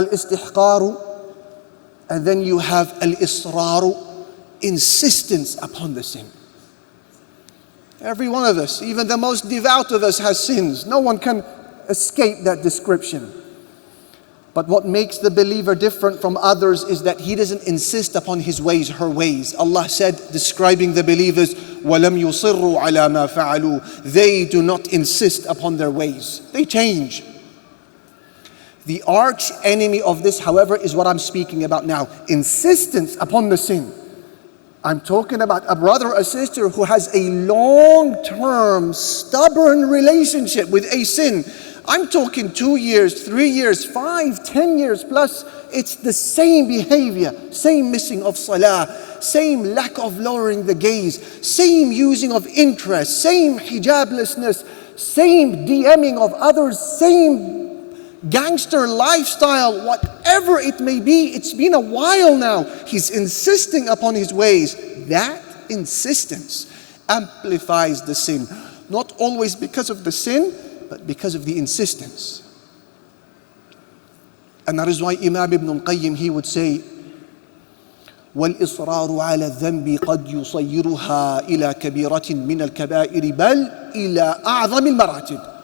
al-istihqaru, and then you have al-israru, insistence upon the sin. Every one of us, even the most devout of us, has sins. No one can escape that description. But what makes the believer different from others is that he doesn't insist upon his ways, her ways. Allah said, describing the believers, وَلَمْ يُصِرُّوا عَلَى مَا فَعَلُوا. They do not insist upon their ways. They change. The arch enemy of this, however, is what I'm speaking about now. Insistence upon the sin. I'm talking about a brother or sister who has a long-term, stubborn relationship with a sin. I'm talking 2 years, 3 years, 5, 10 years plus. It's the same behavior, same missing of salah, same lack of lowering the gaze, same using of interest, same hijablessness, same DMing of others, same gangster lifestyle, whatever it may be. It's been a while now. He's insisting upon his ways. That insistence amplifies the sin. Not always because of the sin, but because of the insistence. And that is why Imam Ibn al-Qayyim, he would say, وَالْإِصْرَارُ عَلَى الذَّنْبِ قَدْ يُصَيِّرُهَا إِلَى كَبِيرَةٍ مِنَ الْكَبَائِرِ بَلْ إِلَى أَعْظَمِ الْمَرَاتِبِ.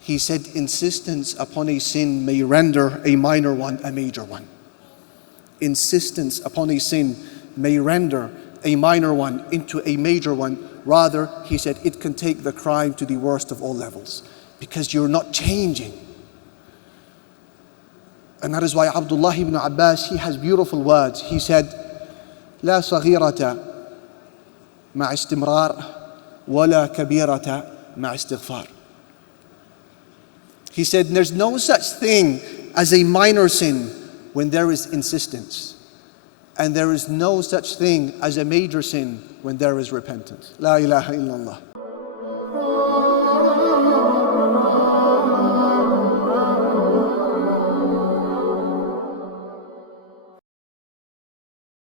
He said, insistence upon a sin may render a minor one a major one. Insistence upon a sin may render a minor one into a major one. Rather, he said, it can take the crime to the worst of all levels, because you're not changing. And that is why Abdullah ibn Abbas, he has beautiful words. He said, لا صغيرة مع استمرار ولا كبيرة مع استغفار. He said, there's no such thing as a minor sin when there is insistence. And there is no such thing as a major sin when there is repentance. La ilaha illallah.